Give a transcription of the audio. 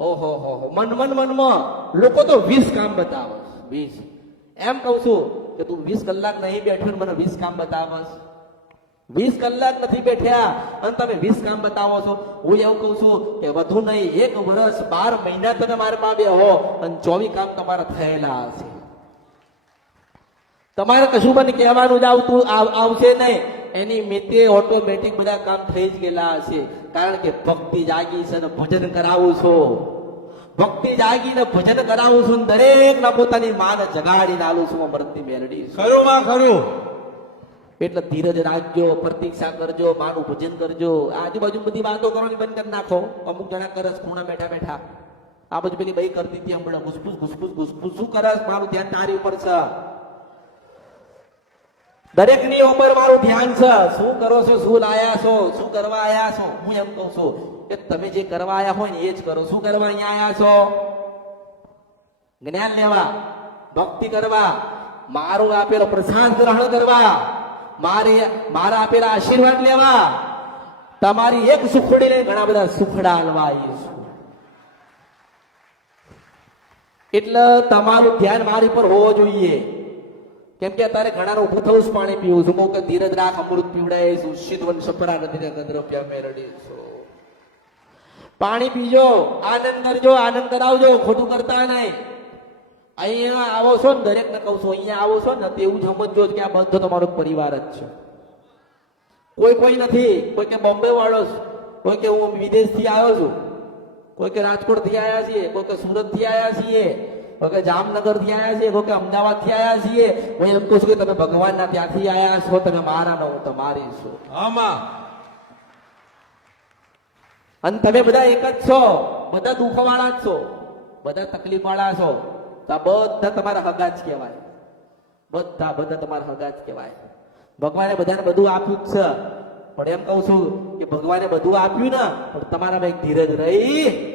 ઓહો હો મનમાં લોકો તો 20 કામ બતાવે 20 એમ કહું છું કે તું 20 કલાક નહીં બેઠ્યો ને મને 20 કામ બતાવસ 20 કલાક નથી બેઠ્યા અને તમે 20 કામ બતાવો છો હું એવું કહું છું કે વધુ નહીં 1 વર્ષ 12 મહિના તમે મારા પાસે હો અને 24 કામ તમારા થયેલા હશે તમારે કશું મને કહેવાનું જ આવતું આવશે નહીં એની મેતે ઓટોમેટિક બધા કામ થઈ જ ગયેલા હશે કારણ કે ભક્તિ જાગી છે ને ભજન કરાવું છો ભક્તિ જાગીને ભજન કરાવું છું દરેક ના પોતાની માને જગાડીને આલું છું અમૃતની મેલડી ખરું માં ખરું. એટલે ધીરજ રાખજો પ્રતીક્ષા કરજો માનું ભજન કરજો આજુબાજુ બધી વાતો કરવાની બંધ કરી નાખો અમુક જણા કરસ ખૂણા બેઠા બેઠા આ બધું પેલી ભાઈ કરતી હતી હમણાં ઘુસપુસ શું કરસ મારું ધ્યાન તારી ઉપર છે દરેક ની ઉપર મારું ધ્યાન છે શું કરો છો શું લાયા છો શું કરવા આયા છો હું એમ કહું છું કે તમે જે કરવા આયા હોય ને એ જ કરો શું કરવા અહીંયા આયા છો જ્ઞાન લેવા ભક્તિ કરવા મારું આપેલો પ્રસાદ ગ્રહણ કરવા મારા આપેલા આશીર્વાદ લેવા તમારી એક સુખડી લઈને ઘણા બધા સુખડા આલવા આવીએ છું એટલે તમારું ધ્યાન મારી પર હોવો જોઈએ કેમ કે અત્યારે ઘણા ઉભું થવું જ પાણી પીવું છું કે ધીરજ રાખ અમૃત પીવડાય છું શીતવન સફરા નથી ગંદ્રપ્યા મેરડી છું પાણી પીજો આનંદ કરજો આનંદ કરાવજો ખોટું કરતા નહીં અહીંયા આવો છો ને દરેક ને કહું છું અહીંયા આવો છો ને તેવું સમજજો કે આ બધો તમારો પરિવાર જ છે કોઈ નથી કોઈ કે બોમ્બે વાળો છે કોઈ કે હું વિદેશ થી આવ્યો છું કોઈ કે રાજકોટ થી આવ્યા છીએ કોઈ કે સુરત થી આવ્યા છીએ કોઈ કે જામનગર થી આવ્યા છીએ કોઈ કે અમદાવાદ થી આવ્યા છીએ હું એમ કહું છું કે તમે ભગવાનના ત્યાંથી આવ્યા છો તમે મારા ન હું તમારી છું આમાં અને તમે બધા એક જ છો બધા દુઃખ વાળા જ છો બધા તકલીફ વાળા છો તો આ બધા તમારા હગા જ કહેવાય બધા તમારા હગા જ કહેવાય ભગવાને બધાને બધું આપ્યું જ છે પણ એમ કહું છું કે ભગવાને બધું આપ્યું ને પણ તમારામાં એક ધીરજ રહી